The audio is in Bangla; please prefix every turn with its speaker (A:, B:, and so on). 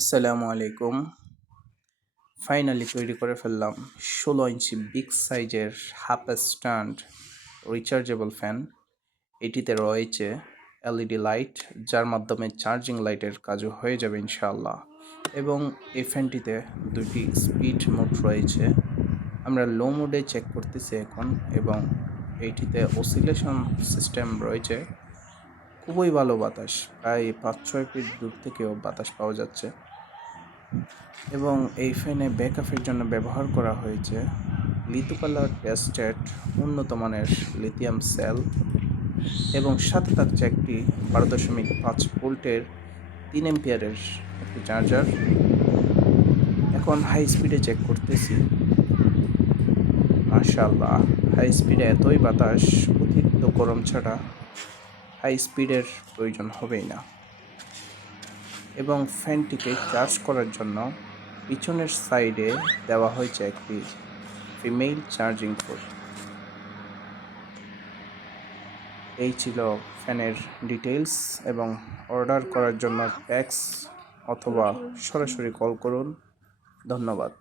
A: আসসালামু আলাইকুম। ফাইনালি তৈরি করে ফেললাম ষোলো ইঞ্চি বিগ সাইজের হাফ স্ট্যান্ড রিচার্জেবল ফ্যান এটিতে রয়েছে এলইডি লাইট যার মাধ্যমে চার্জিং লাইটের কাজও হয়ে যাবে ইনশাআল্লাহ। এবং এই ফ্যানটিতে দুটি স্পিড মোড রয়েছে। আমরা লো মোডে চেক করতেছি এখন এবং এইটিতে অসিলেশন সিস্টেম রয়েছে। খুবই ভালো বাতাস। প্রায় পাঁচ ছয় ফিট দূর থেকেও বাতাস পাওয়া যাচ্ছে। এবং এই ফ্যানে ব্যাকআপের জন্য ব্যবহার করা হয়েছে লিথু কালার টেস্টেড উন্নত মানের লিথিয়াম সেল এবং সাথে থাকছে একটি বারো দশমিক পাঁচ ভোল্টের তিন এম্পিয়ারের একটি চার্জার। এখন হাই স্পিডে চেক করতেছি। মাশাল্লাহ হাই স্পিডে এতই বাতাস, অতিরিক্ত গরম ছাড়া হাই স্পিডের প্রয়োজন হবেই না। এবং ফ্যানটিকে চার্জ করার জন্য পিছনের সাইডে দেওয়া হয়েছে একটি ফিমেল চার্জিং পোর্ট। এই ছিল ফ্যানের ডিটেলস এবং অর্ডার করার জন্য ট্যাক্স অথবা সরাসরি কল করুন। ধন্যবাদ।